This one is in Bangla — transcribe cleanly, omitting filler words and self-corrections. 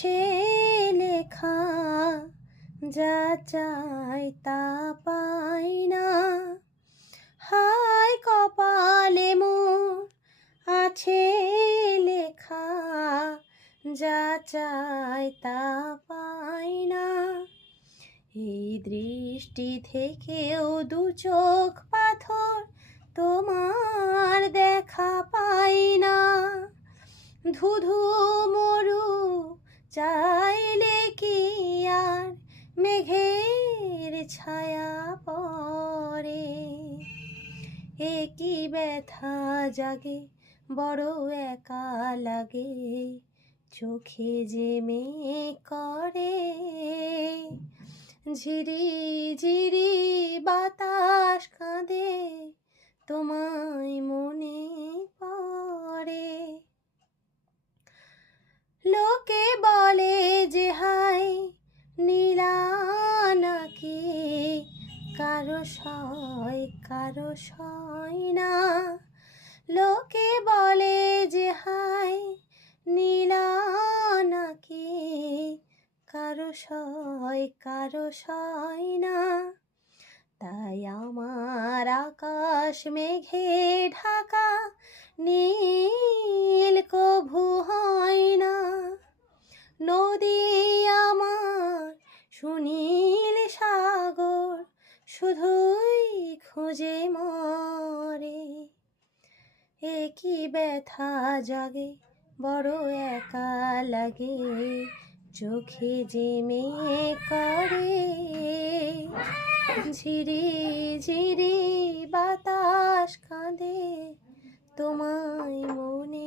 আছে লেখা, যা চাই তা পাই না। হায় কপালে মোর আছে লেখা, যা চাই তা পাই না। এই দৃষ্টি থেকেও দু চোখ পাথর, তোমার দেখা পাই না। ধুধু মরু চাইলে কি আর মেঘের ছায়া পড়ে। এ কি ব্যথা জাগে, বড় একা লাগে, চোখে যে মেঘ করে। ঝিরি ঝিরি বাতাস কাঁদে, তোমায় মনে পড়ে। লোকে বলে যে হাই নীলা নাকি, কারো সয় না। লোকে বলে যে হাই নীলা নাকি, কারো সয় না। তাই আমার আকাশ মেঘে ঢাকা, নীল কভু হয় না। নদী আমার সুনীল সাগর, শুধুই খুঁজে মরে। এ কি ব্যথা জাগে, বড় একা লাগে, চোখে যে মেঘ করে। ঝিরি ঝিরি বাতাস কাঁদে, তোমায় মনে